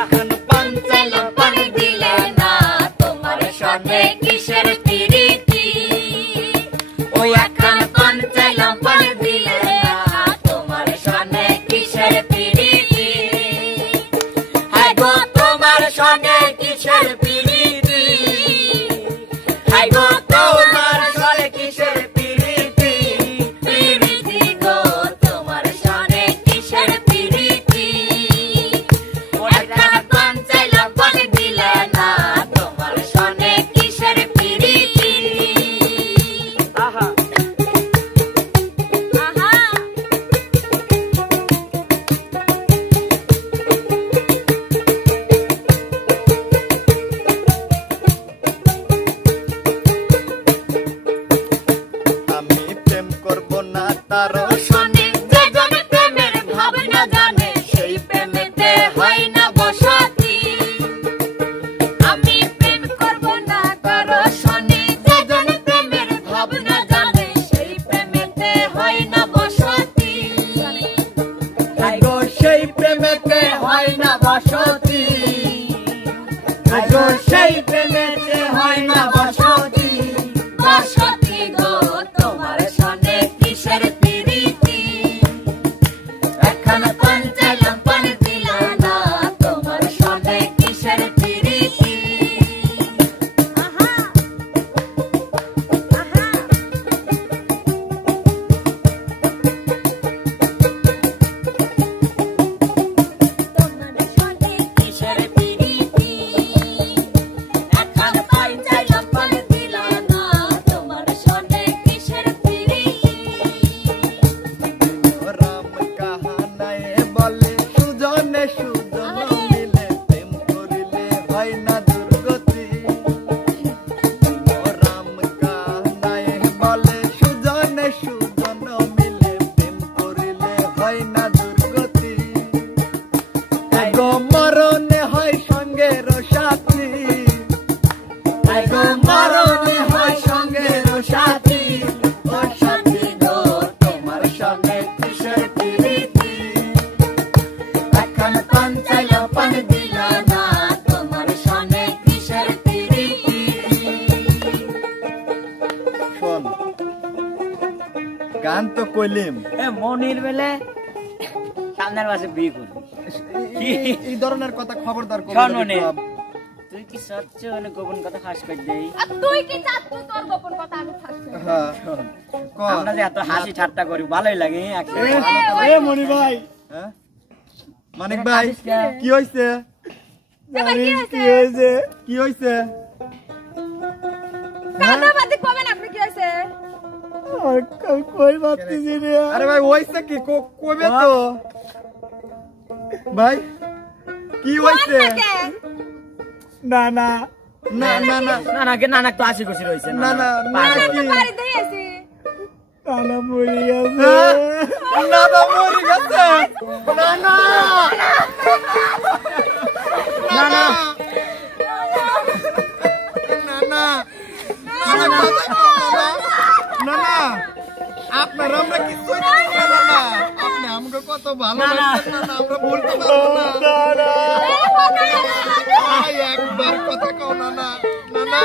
এখন পঞ্চাইলাম পানি দিলে না তোমার সনে কিসের প্রীতি ওই এখন পঞ্চাইলাম পানি দিলে না তোমার সনে কিসের প্রীতি হাই গো তোমার সনে কিসের প্রীতি হাই গো তোমার সনে কিসের প্রীতি প্রীতি গো তোমার সনে কিসের প্রীতি এখন পঞ্চাইলাম পানি দিলে না তোমার সনে কিসের প্রীতি আহা আহা আমি প্রেম করব না তার সনে যে জন প্রেমের ভাবনা জানে সেই প্রেমেতে হয় না বসতি আমি প্রেম করব না তার সনে যে জন প্রেমের ভাবনা জানে সেই প্রেমেতে হয় না বসতি হাই গো সেই প্রেমেতে হয় না বসতি হাই গো সেই প্রেমেতে হয় না বসতি বসতি গো তোমার সনে কিসের প্রীতি এখন পঞ্চাইলাম পানি দিলা না তোমার সনে কিসের প্রীতি আহা আহা তোমার সনে কিসের প্রীতি এখন পঞ্চাইলাম পানি দিলা না তোমার সনে কিসের প্রীতি রাম কাহানায় বলে সুজনে সুজন মিলে প্রেম করিলে হয় না দুর্গতি রাম কাহানায় বলে সুজনে সুজন মিলে প্রেম করিলে হয় না দুর্গতি গো মরণে হয় সঙ্গের সাথী গো মরণে হয় সঙ্গের সাথী ও সাথী গো তোমার সঙ্গে কিসের প্রীতি এখন পঞ্চাইলাম পানি দিলা না তোমার সনে কিসের প্রীতি শোন গান তো কইলিম এ মনির বেলে সামনের মাসে বিয়ে করবি এই ধরনের কথা খবরদার করবি শোন না মনে বিপ্লব। তুই কি সচ্চ মানে গোপন কথা ফাঁস করে দেই আর তুই কি চাচ্ছ তোর গোপন কথা আমি থাকতে হ্যাঁ ক আমরা যে এত হাসি ঠাট্টা করি ভালোই লাগে একসাথে। এ মনি ভাই হ্যাঁ মানিক ভাই কি হইছে এবার কি হয়েছে কি হইছে কাদা বাদি কবেন আপনি কি হয়েছে কই ভাবতেছি রে আরে ভাই হইছে কি কইবে তো ভাই কি হইছে না না না না না না না না না তো হাসি খুশি রইছে না না না কি বাড়ি দিয়ে আছি না মরি গেছে না মরি গেছে না না না না না না না আপনার আমরা কিছু না না আপনি আমাকে কত ভালো লাগছে না আমরা বলতে পারবো না একবার কথা কও না না না না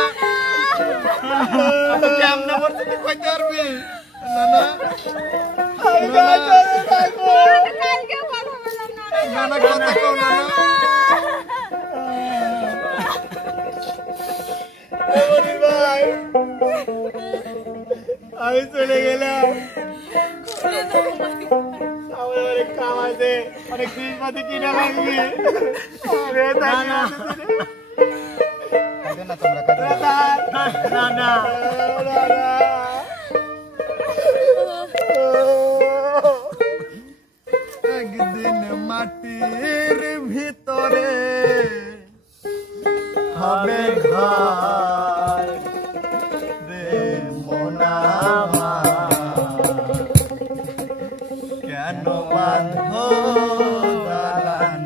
কেমনে বলতে তুই কইতে পারবি না না কালকে কথা বললাম না না না কথা কও না না আমি চলে গেলাম আমার অনেক কাম আছে অনেক জিনিসপাতি কিনা লাগবে না না একদিন মাটির ভিতরে হবে ঘর রে মোনা কেন বাঁধ দালান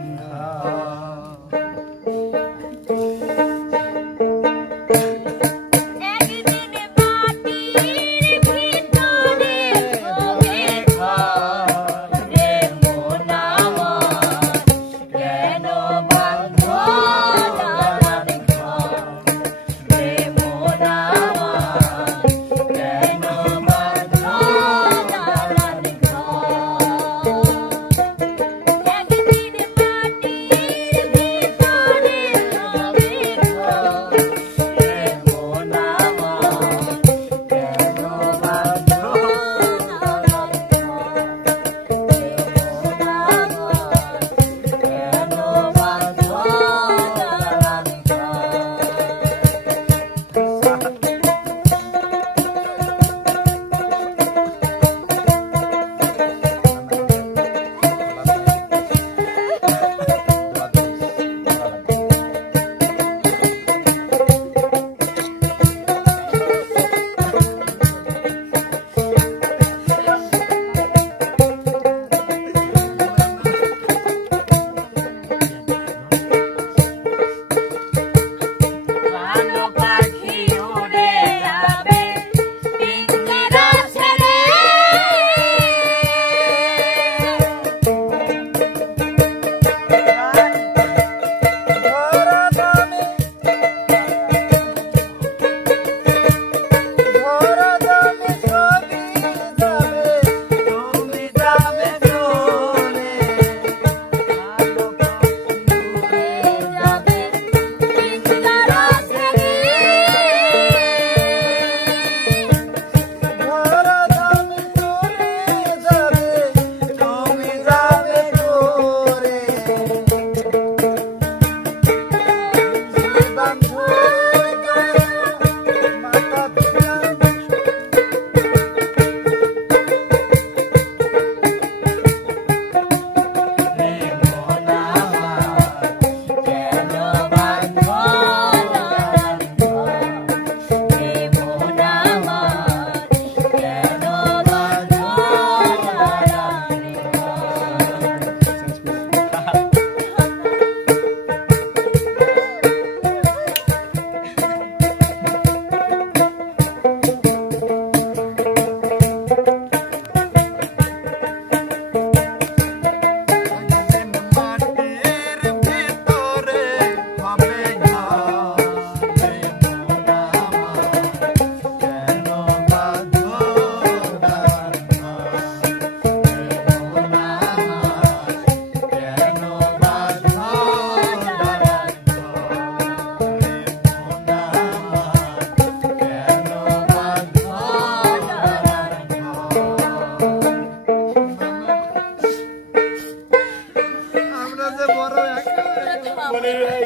মনির ভাই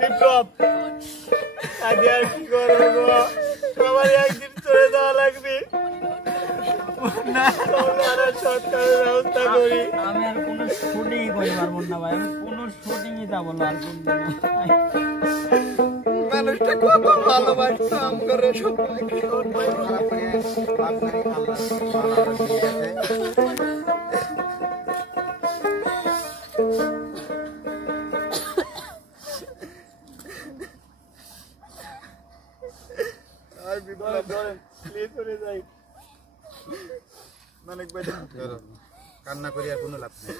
বিপ্লব আজ আর কি করবো গো? আমার একদিন চলে যাওয়া লাগবে সরকারের ব্যবস্থা করি। আমি আর কোনো শুটিং করি পারবো না ভাই, আমি কোনো শুটিংই যাবো না আর কোনদিনও। মানুষটা কত ভালোবাসতাম করে সবাইকে। আর বিপ্লব ধরেন প্লিজ চলে যাই। মানিক ভাই কান্না করি আর কোনো লাভ নেই।